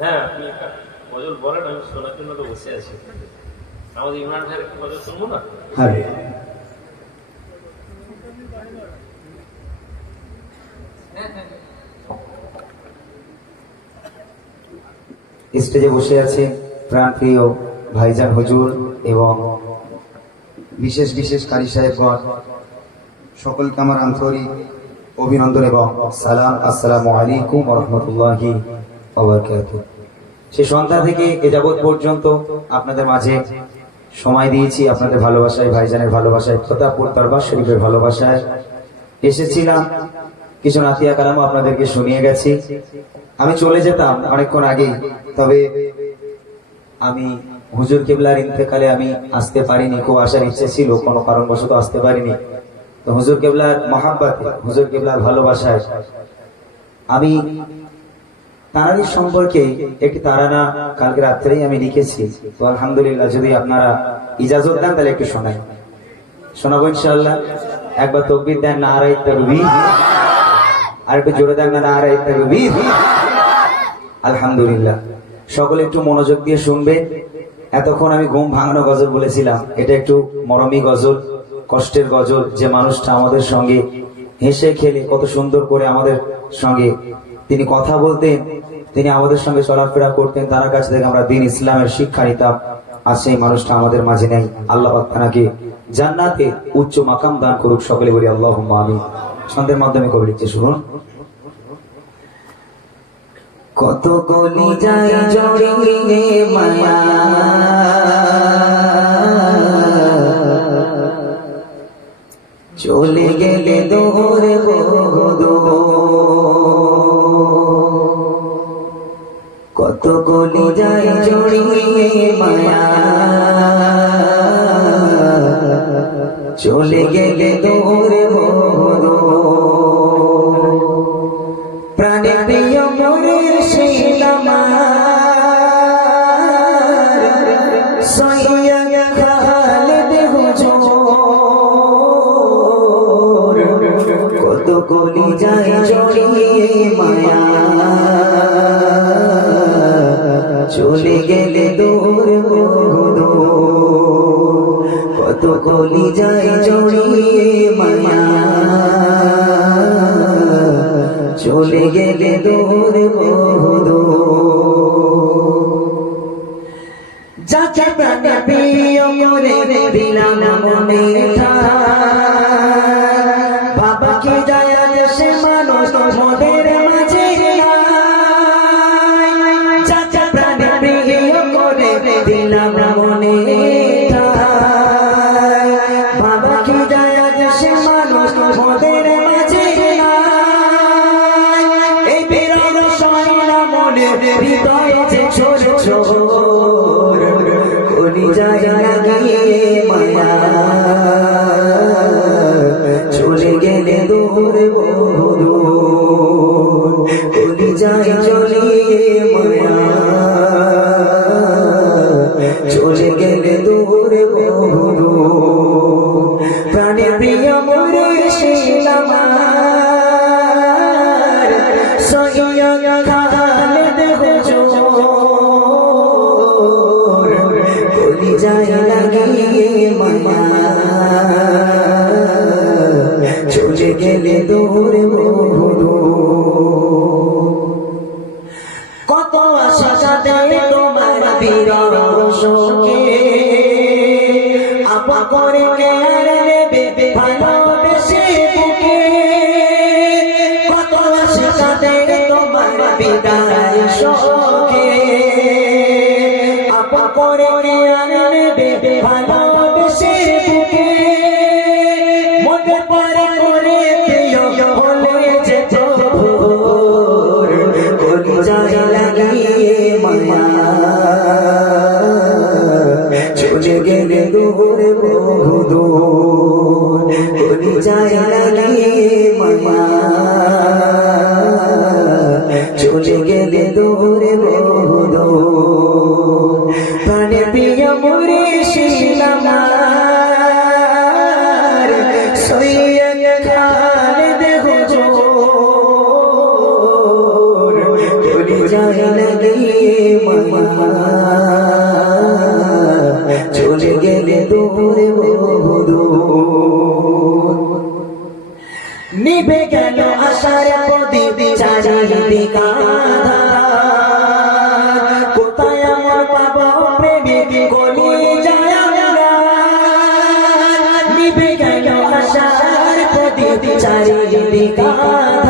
হ্যাঁ, আপনি গজল বলেন, আমি শোনার জন্য তো বসে আছি। আমাদের ইমরান ভাইয়ের একটু গজল শুনবো না? হ্যাঁ, স্টেজে বসে আছে প্রাণপ্রিয় ভাইজান হুজুর এবং বিশেষ বিশেষ কারি সাহেবগণ, সকলকে আমার আন্তরিক অভিনন্দন এবং সালাম। আসসালামু আলাইকুম ওয়া রাহমাতুল্লাহি ওয়া বারাকাতুহু। সে সন্ধ্যা থেকে এ যাবৎ পর্যন্ত আপনাদের মাঝে সময় দিয়েছি, আপনাদের ভালোবাসায়, ভাইজানের ভালোবাসায়, প্রতাপপুর দরবার শরীফের ভালোবাসায় এসেছিলাম। কিছু নাতিয়া কালামও আপনাদেরকে শুনিয়ে গেছি। আমি চলে যেতাম অনেকক্ষণ আগেই, তবে আমি হুজুর কিবলার ইন্তেকালে আমি আসতে পারিনি। খুব আসার ইচ্ছে ছিল, কোনো কারণবশত আসতে পারিনি। তো হুজুর কিবলার মহাব্বতে, হুজুর কিবলার ভালোবাসায় আমি তারানির সম্পর্কে একটি তারানা কালকে রাত্রেই আমি লিখেছি। তো আলহামদুলিল্লাহ, যদি আপনারা ইজাজত দেন তাহলে একটু শোনাই, শোনাবো ইনশাআল্লাহ। একবার তাকবীর দেন, নারায়ে তাকবীর। আর একটু জোরে দেন না, নারায়ে তাকবীর। আলহামদুলিল্লাহ। সকলে একটু মনোযোগ দিয়ে শুনবে। এতক্ষণ আমি ঘুম ভাঙানো গজল বলেছিলাম, এটা একটু মরমী গজল, কষ্টের গজল। যে মানুষটা আমাদের সঙ্গে হেসে খেলে কত সুন্দর করে আমাদের সঙ্গে তিনি কথা বলতেন, তিনি আমাদের সঙ্গে চলাফেরা করতেন, তার কাছ থেকে আমরা দিন ইসলামের শিক্ষা নিতাম। আর সেই মানুষটা আমাদের মাঝে নেই। আল্লাহ পাক তাকে জান্নাতে উচ্চ মাকাম দান করুক। সকলে বলি আল্লাহুম্মা আমিন। ছন্দের মাধ্যমে কবি লিখছে, শুনুন। কত গলি যায় জড়িয়ে মায়া, চলে গেলে দৌড়ে বহুদূর। কত গলি যায় জড়িয়ে মায়া, চলে গেলে দৌড়ে বহুদূর। প্রাণে প্রিয় মনের সেই আমার সইয়া খালেদ হুজুর। কত গলি যায় জড়িয়ে মায়া, চলে গেলে দূর বহুদূর। কত গলি যায় জড়িয়ে মায়া, চলে গেলে দূর বহুদূর। যাকে প্রাণে প্রিয় করে দিলাম মনে ঠাই, বাবাকে যায় সে মানুষ মোদের মাঝে নাই। যাকে প্রাণে প্রিয় করে দিলাম মনে ঠাই, বাবাকে যায় সে মানুষ মোদের মাঝে নাই। এই বিরল সয়না মনে হৃদয়ে যে ছোট ছোট কলি যায় লাগিয়ে মায়া, চলে গেলে দূর বহুদূর। কলি যায় চলিয়ে মায়া, চলে গেলে দূর বহুদূর। প্রাণে প্রিয় মরে শিলাম সইয়া খালেদ হুজুর। কলি যায় লাগিয়ে মায়া, চলে গেলে দূর বহুদূর। কত আশা কাঁদে তোমার বিরহ শোকে, আপা করে কেয়ার নেবে ভালোবেসে বুকে। কত আশা কাঁদে তোমার বিদায় শোকে, আপা করে কেয়ার নেবে ভালোবেসে বুকে। মনে পড়ে করে প্রিয় হলে যে তোর, কলি যায় লাগিয়ে মায়া, চলে গেলে দূর বহুদূর। কলি যায় লাগিয়ে মায়া, চলে গেলে দূর বহুদূর। প্রাণে প্রিয় মরে শিলাম সইয়া খালেদ হুজুর। কলি যায় লাগিয়ে মায়া চলে গেলে দূরে বহুদূর নিভে গেল আশার প্রদীপ চারিদিক আঁধার কোথায় আমার পাবো প্রেমিক গলি যায় নিভে গেল আশার প্রদীপ চারিদিক আঁধার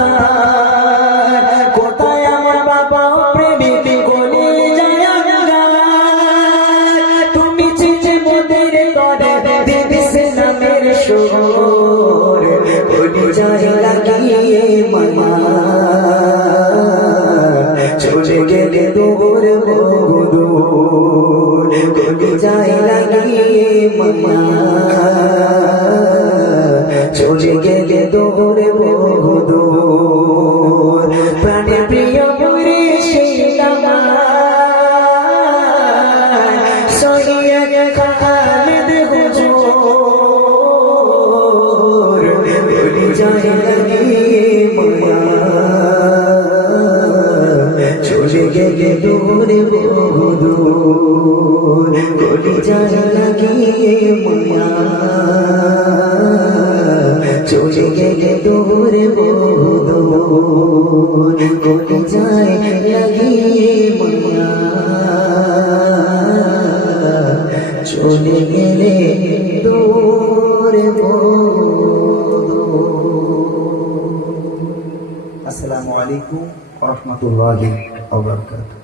কোথায় আমার বাবা প্রেমিক গলি যায় তুমি চিঠি মোদের করে দিদিস নামের শোর গলি যায় লাগিয়ে মায়া চলে গেলে দূর বহুদূর গলি যায় লাগিয়ে মায়া চলে গেলে দূর বহুদূর প্রাণের প্রিয় পুরী সেই নামায় সহিয়া খালেদ হুজুর গলি যায় লাগিয়ে মায়া চলে গেলে দূর বহুদূর গলি যায় লাগিয়ে মায়া চলে গেলে দূর বহুদূর গলি যায় লাগিয়ে মায়া চলে গেলে দূর বহুদূর। আসসালামু আলাইকুম ওয়া রাহমাতুল্লাহি ওয়া বারাকাতুহু।